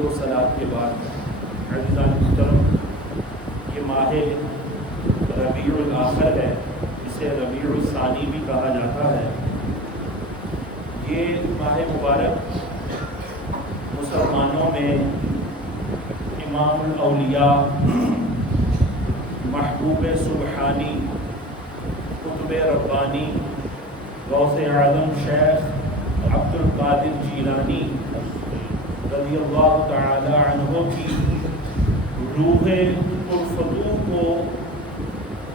و सलात के बाद अज़ीज़ान मुहतरम, ये माह रबीउल आखिर है, इसे रबीउल सानी भी कहा जाता है। ये माह मुबारक मुसलमानों में इमामुल औलिया, महबूब सुबहानी, कुतुब रब्बानी, गौसे आज़म शेख अब्दुल कादिर जीलानी रज़ियल्लाहु तआला अन्हु की रूह उल्फतू को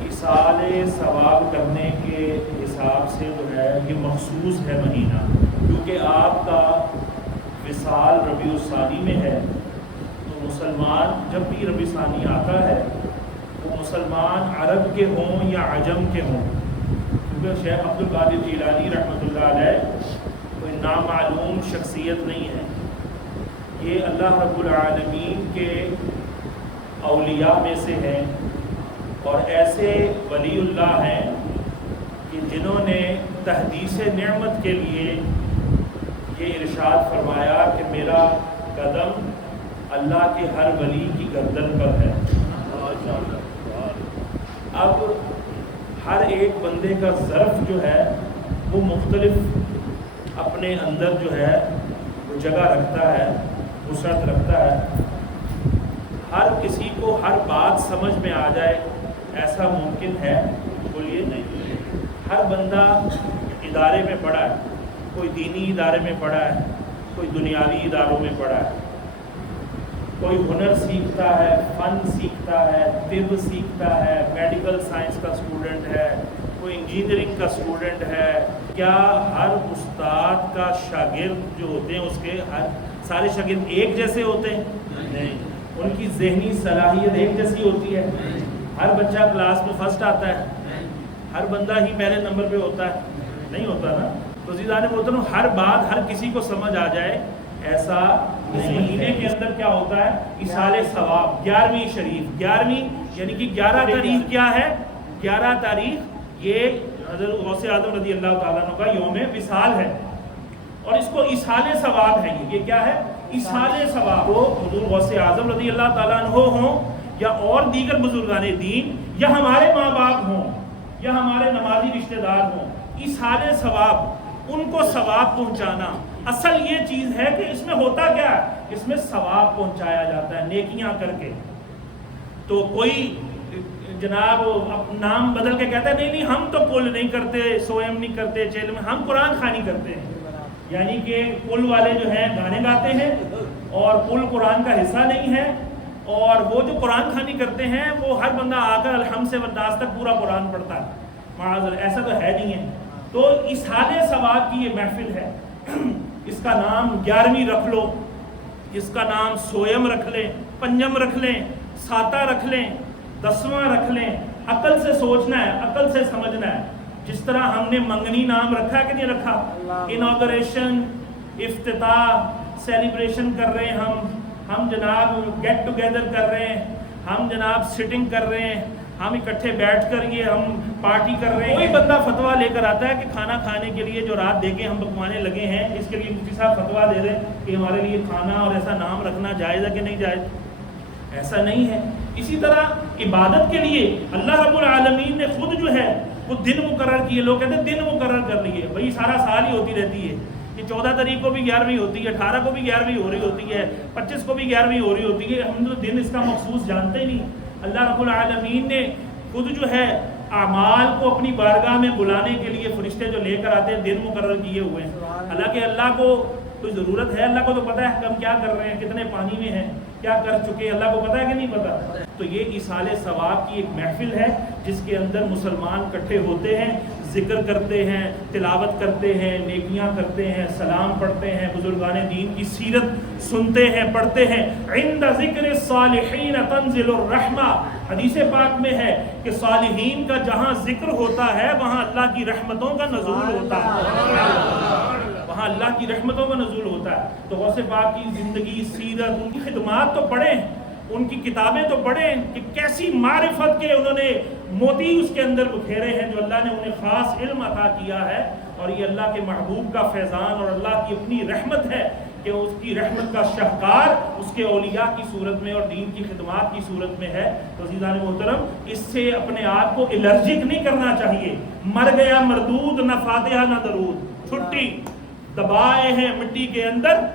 इसाले सवाब करने के हिसाब से जो है ये मखसूस है महीना, क्योंकि आपका विसाल रबीउल सानी में है। तो मुसलमान जब भी रबी सानी आता है वो मुसलमान अरब के हों या अजम के हों, क्योंकि शेख अब्दुल कादिर जीलानी रहमतुल्लाह अलैह कोई नामालूम शख्सियत नहीं है। ये अल्लाह रब्बुल आलमीन के औलिया में से हैं और ऐसे वलीउल्लाह हैं कि जिन्होंने तहदीस नेमत के लिए ये इरशाद फरमाया कि मेरा कदम अल्लाह के हर वली की गर्दन पर है। अब हर एक बंदे का ज़र्फ़ जो है वो मुख्तलिफ अपने अंदर जो है वो जगह रखता है, वुसअत रखता है। हर किसी को हर बात समझ में आ जाए ऐसा मुमकिन है? बोलिए नहीं। हर बंदा इदारे में पढ़ा है, कोई दीनी इदारे में पढ़ा है, कोई दुनियावी इदारों में पढ़ा है, कोई हुनर सीखता है, फ़न सीखता है, तिब सीखता है, मेडिकल साइंस का स्टूडेंट है, कोई इंजीनियरिंग का स्टूडेंट है। क्या हर उस्ताद का शागिर्द जो होते हैं उसके हर सारे शागिर्द एक जैसे होते हैं? नहीं। उनकी ज़हनी सलाहियत एक जैसी होती है? हर बच्चा क्लास में फ़र्स्ट आता है? हर बंदा ही पहले नंबर पे होता है? नहीं होता ना। तो अज़ीज़ान मोहतरम, हर बात हर किसी को समझ आ जाए ऐसा इस महीने के अंदर क्या होता है? इसाले सवाब 11वीं शरीफ, 11वीं यानी कि 11 तारीख क्या है? 11 तारीख ये हज़रत गौसे आज़म रज़ी अल्लाह तआला अन्हु का यौम विसाल है और इसको इसाले सवाब है। ये क्या है? इसाले सवाब। तो हुज़ूर गौसे आज़म रज़ी अल्लाह तआला अन्हु हों या और दीगर बुजुर्गाने दीन या हमारे माँ बाप हों या हमारे नमाजी रिश्तेदार हों, इसाले सवाब, उनको सवाब पहुँचाना। असल ये चीज़ है कि इसमें होता क्या है? इसमें सवाब पहुँचाया जाता है नेकियां करके। तो कोई जनाब नाम बदल के कहता है नहीं हम तो पुल नहीं करते, सोएम नहीं करते, चेल में हम कुरान खानी करते हैं। यानी कि पुल वाले जो हैं गाने गाते हैं और पुल कुरान का हिस्सा नहीं है, और वो जो कुरान खानी करते हैं वो हर बंदा आकर अलहम्द से वन्नास तक पूरा कुरान पढ़ता है। माज़अल्लाह, ऐसा तो है नहीं है। तो इसाले सवाब की ये महफिल है। इसका नाम 11वीं रख लो, इसका नाम सोयम रख लें, पंजम रख लें, साता रख लें, 10वां रख लें। अकल से सोचना है, अकल से समझना है। जिस तरह हमने मंगनी नाम रखा है कि नहीं रखा? इनॉग्रेशन, इफ्तिताह, सेलिब्रेशन कर रहे हैं हम जनाब गेट टुगेदर कर रहे हैं, हम जनाब सिटिंग कर रहे हैं, हम इकट्ठे बैठकर ये हम पार्टी कर रहे हैं। कोई बंदा फतवा लेकर आता है कि खाना खाने के लिए जो रात देके हम पकवाने लगे हैं इसके लिए मुफ्ती साहब फतवा दे रहे हैं कि हमारे लिए खाना और ऐसा नाम रखना जायज़ है कि नहीं जायज़? ऐसा नहीं है। इसी तरह इबादत के लिए अल्लाह रब्बुल आलमीन ने खुद जो है वो दिन मुकर्रर किए। लोग कहते हैं दिन मुकर्रर कर लिए, भाई सारा साल ही होती रहती है। ये 14 तारीख को भी 11वीं होती है, 18 को भी 11वीं हो रही होती है, 25 को भी 11वीं हो रही होती है। हम तो दिन इसका मखसूस जानते ही नहीं। अल्लाह रब्बुल आलमीन ने खुद जो है आमाल को अपनी बारगाह में बुलाने के लिए फरिश्ते जो लेकर आते हैं दिन मुकर्रर किए हुए हैं। हालांकि अल्लाह को कोई ज़रूरत है? अल्लाह को तो पता है हम क्या कर रहे हैं, कितने पानी में हैं, क्या कर चुके हैं, अल्लाह को पता है कि नहीं पता? तो ये इसाले सवाब की एक महफिल है जिसके अंदर मुसलमान इकट्ठे होते हैं, जिक्र करते हैं, तिलावत करते हैं, नेकियां करते हैं, सलाम पढ़ते हैं, बुजुर्गाने दीन की सीरत सुनते हैं, पढ़ते हैं। इंद ज़िक्र सालिहीन तंज़िलुर रहमा, हदीस पाक में है कि सालिहीन का जहाँ जिक्र होता है वहाँ अल्लाह की रहमतों का नज़ूल होता है, वहाँ अल्लाह की रहमतों का नज़ूल होता है। तो गौसे पाक की ज़िंदगी, सीरत, उनकी खिदमात तो पढ़ें, उनकी किताबें तो पढ़ें कि कैसी मारिफत के उन्होंने मोती उसके अंदर बिखेरे हैं जो अल्लाह ने उन्हें ख़ास इल्म अता किया है। और ये अल्लाह के महबूब का फैज़ान और अल्लाह की अपनी रहमत है کہ اس کی رحمت کا شہکار اس کے اولیاء کی صورت میں اور دین کی خدمات کی صورت میں ہے، تو عزیزان محترم اس سے اپنے آپ کو الرجک نہیں کرنا چاہیے۔ مر گیا مردود، نہ فاتحہ نہ درود، چھٹی، دبائے ہیں مٹی کے اندر،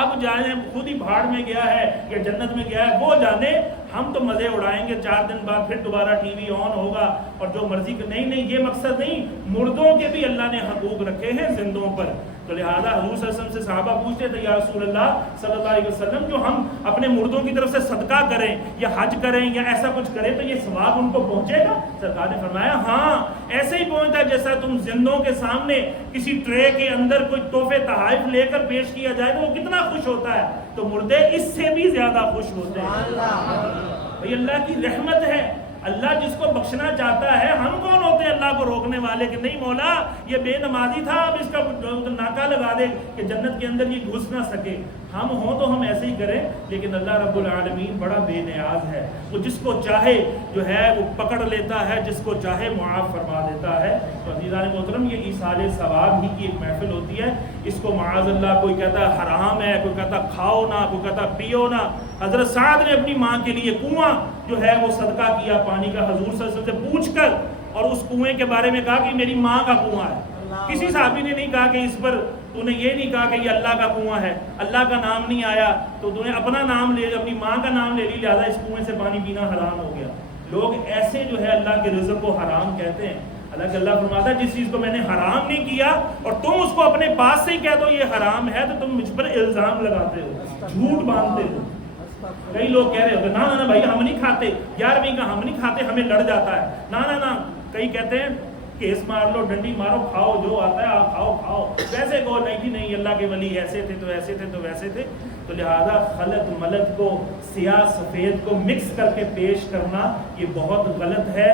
اب جانے خود ہی بھاڑ میں گیا ہے یا جنت میں گیا ہے وہ جانے، ہم تو مزے اڑائیں گے، 4 دن بعد پھر دوبارہ ٹی وی آن ہوگا اور جو مرضی کا نہیں، یہ مقصد نہیں، مردوں کے بھی اللہ نے حقوق رکھے ہیں زندوں پر۔ تو لہذا حضور صلی اللہ علیہ وسلم سے صحابہ پوچھتے تھے یا رسول اللہ صلی اللہ علیہ وسلم، جو ہم اپنے مردوں کی طرف سے صدقہ کریں یا حج کریں یا ایسا کچھ کریں تو یہ ثواب ان کو پہنچے گا؟ سرکار نے فرمایا ہاں ایسے ہی پہنچتا ہے جیسا تم زندوں کے سامنے کسی ٹرے کے اندر کوئی تحفے تحائف لے کر پیش کیا جائے تو وہ کتنا خوش ہوتا ہے، تو مردے اس سے بھی زیادہ خوش ہوتے ہیں۔ بھئی اللہ کی رحمت ہے، اللہ جس کو بخشنا چاہتا ہے، ہم کون ہوتے ہیں اللہ کو روکنے والے کہ نہیں مولا یہ بے نمازی تھا اب اس کا ناکا لگا دے کہ جنت کے اندر یہ گھس نہ سکے۔ ہم ہوں تو ہم ایسے ہی کریں، لیکن اللہ رب العالمین بڑا بے نیاز ہے، وہ جس کو چاہے جو ہے وہ پکڑ لیتا ہے، جس کو چاہے معاف فرما دیتا ہے۔ تو عزیزان محترم یہ ایصال ثواب ہی کی ایک محفل ہوتی ہے، اس کو معاذ اللہ کوئی کہتا ہے حرام ہے، کوئی کہتا کھاؤ نہ، کوئی کہتا پیو نہ۔ حضرت سعد نے اپنی ماں کے لیے کنواں جو ہے وہ صدقہ کیا پانی کا، حضور صلی اللہ علیہ وسلم سے پوچھ کر، اور اس کنویں کے بارے میں کہا کہ میری ماں کا کنواں ہے۔ کسی صحابی نے نہیں کہا کہ اس پر تو نے یہ نہیں کہا کہ یہ اللہ کا کنواں ہے، اللہ کا نام نہیں آیا تو تو نے اپنا نام لے، اپنی ماں کا نام لے لی، لہٰذا اس کنویں سے پانی پینا حرام ہو گیا۔ لوگ ایسے جو ہے اللہ کے رزق کو حرام کہتے ہیں، حالانکہ اللہ فرماتا ہے جس چیز کو میں نے حرام نہیں کیا اور تم اس کو اپنے پاس سے ہی کہہ دو یہ حرام ہے تو تم مجھ پر الزام لگاتے ہو، جھوٹ باندھتے ہو۔ کئی لوگ کہہ رہے ہوتے نا نا بھائی ہم نہیں کھاتے، 11ویں کا ہم نہیں کھاتے، ہمیں لڑ جاتا ہے، نا کئی کہتے ہیں کیس مار لو، ڈنڈی مارو، کھاؤ جو آتا ہے آپ کھاؤ، ویسے کو نہیں جی نہیں اللہ کے ولی ایسے تھے تو ایسے تھے تو ویسے تھے۔ تو لہذا خلط ملط کو، سیاہ سفید کو مکس کر کے پیش کرنا یہ بہت غلط ہے۔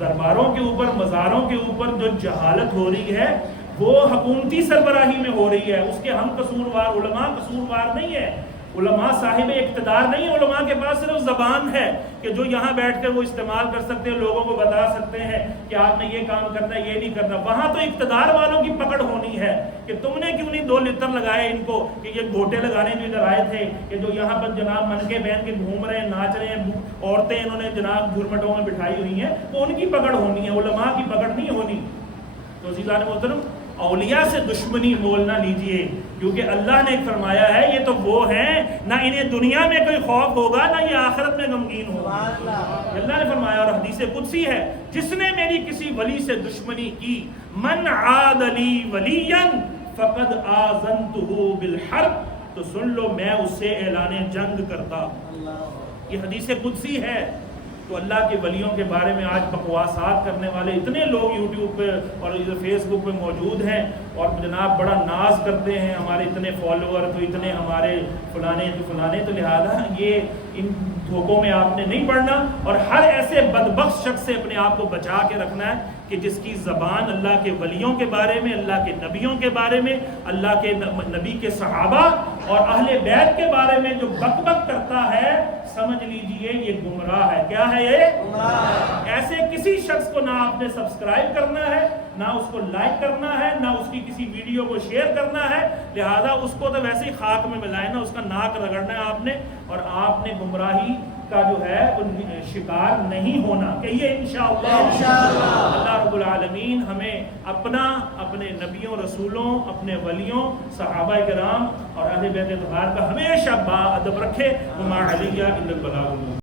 درباروں کے اوپر، مزاروں کے اوپر جو جہالت ہو رہی ہے وہ حکومتی سربراہی میں ہو رہی ہے، اس کے ہم قصوروار، علماء قصوروار نہیں ہے، علماء صاحب اقتدار نہیں ہے، علماء کے پاس صرف زبان ہے کہ جو یہاں بیٹھ کر وہ استعمال کر سکتے ہیں، لوگوں کو بتا سکتے ہیں کہ آپ نے یہ کام کرنا ہے، یہ نہیں کرنا۔ وہاں تو اقتدار والوں کی پکڑ ہونی ہے کہ تم نے کیوں نہیں 2 لتر لگائے ان کو، کہ یہ گھوٹے لگانے جو ادھر آئے تھے، کہ جو یہاں پر جناب من کے بہن کے گھوم رہے ہیں، ناچ رہے ہیں، عورتیں انہوں نے جناب گھرمٹوں میں بٹھائی ہوئی ہیں، وہ ان کی پکڑ ہونی ہے، علماء کی پکڑ نہیں ہونی۔ تو عزیزان محترم اولیاء سے دشمنی مول نہ لیجئے، کیونکہ اللہ نے فرمایا ہے یہ تو وہ ہیں نہ انہیں دنیا میں کوئی خوف ہوگا نہ یہ آخرت میں غمگین ہوگا۔ اللہ نے فرمایا اور حدیث قدسی ہے، جس نے میری کسی ولی سے دشمنی کی، من عاد لی ولیا فقد آذنتہ بالحرب، تو سن لو میں اس سے اعلان جنگ کرتا۔ یہ حدیث قدسی ہے۔ تو اللہ کے ولیوں کے بارے میں آج بکواسات کرنے والے اتنے لوگ یوٹیوب پہ اور فیس بک پہ موجود ہیں اور جناب بڑا ناز کرتے ہیں ہمارے اتنے فالوور تو اتنے ہمارے فلانے تو فلانے، تو لہذا یہ ان دھوکوں میں آپ نے نہیں پڑنا اور ہر ایسے بدبخت شخص سے اپنے آپ کو بچا کے رکھنا ہے کہ جس کی زبان اللہ کے ولیوں کے بارے میں، اللہ کے نبیوں کے بارے میں، اللہ کے نبی کے صحابہ اور اہل بیت کے بارے میں جو بک بک کرتا ہے، سمجھ لیجئے یہ گمراہ ہے۔ کیا ہے یہ؟ گمراہ ہے۔ ایسے کسی شخص کو نہ آپ نے سبسکرائب کرنا ہے، نہ اس کو لائک کرنا ہے، نہ اس کی کسی ویڈیو کو شیئر کرنا ہے، لہذا اس کو تو ویسے ہی خاک میں ملائے، نہ اس کا ناک رگڑنا ہے آپ نے، اور آپ نے گمراہی کا جو ہے شکار نہیں ہونا۔ کہیے انشاءاللہ۔ اللہ رب العالمین ہمیں اپنا، اپنے نبیوں، رسولوں، اپنے ولیوں، صحابہ کرام اور اہل بیت اطہار کا ہمیشہ با ادب رکھے۔ وما علیہ الا البلاغ۔